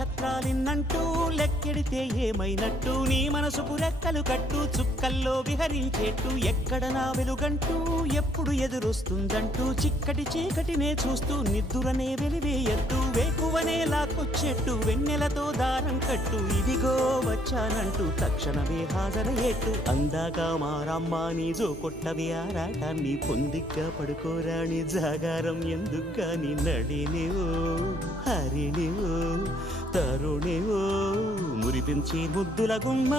నక్షత్రాలిన్నంటూ లెక్కెడితే ఏమైనట్టు నీ మనసుకు రెక్కలు కట్టు చుక్కల్లో విహరించేట్టు ఎక్కడ నా వెలుగంటూ ఎప్పుడు ఎదురొస్తుందంటూ చిక్కటి చీకటినే చూస్తూ నిద్దురనే వెలివేయద్దు వేకువనే లాక్కొచ్చేట్టు వెన్నెలతో దారం కట్టు ఇదిగో వచ్చానంటూ తక్షణమే హాజరయ్యేట్టు అందాక మారమ్మా నీ జో కొట్టవి ఆరాటాన్ని పొందిగ్గా పడుకోరాని జాగారం ఎందుకని నడినివో హరినివో తరుణివో మురిపించి ముద్దుల గుమ్మ